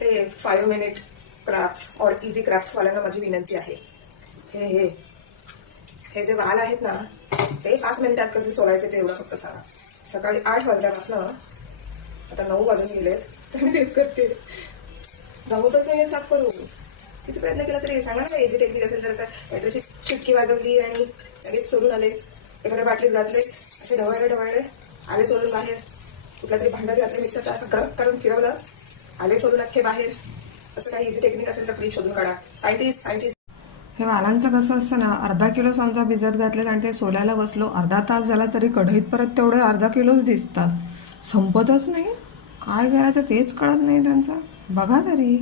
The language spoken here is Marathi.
ते 5 मिनिट क्राफ्ट्स और इझी क्राफ्ट्स वाल्यांना माझी विनंती आहे, हे हे हे जे वाल आहेत ना ते 5 मिनिटात कसे सोडायचे ते एवढं फक्त सांगा. सकाळी 8 वाजल्यापासून आता 9 वाजून गेलेत तर मी तेच करते. जमतच नाही साफ करू. किती प्रयत्न केला तरी सांगा ना, इझी टेक्निक असेल तर असं काहीतरी चिटकी वाजवली आणि लगेच सोडून आले. एखाद्या बाटलीत घातले, असे ढवळले आले सोडून बाहेर. कुठल्या तरी भांडारी घातले मिक्सरच्या असं गरम करून फिरवलं, आले सोडून अख्खे बाहेर. असं काही इझी टेक्निक असेल तर प्लीज शोधून काढा. सायंटिस्ट हे वालांचं कसं असतं ना, अर्धा किलो समजा भिजत घातलेत आणि ते सोलायला बसलो, अर्धा तास झाला तरी कढईत परत तेवढे अर्धा किलोच दिसतात. संपतच नाही. काय करायचं तेच कळत नाही त्यांचं. बघा तरी.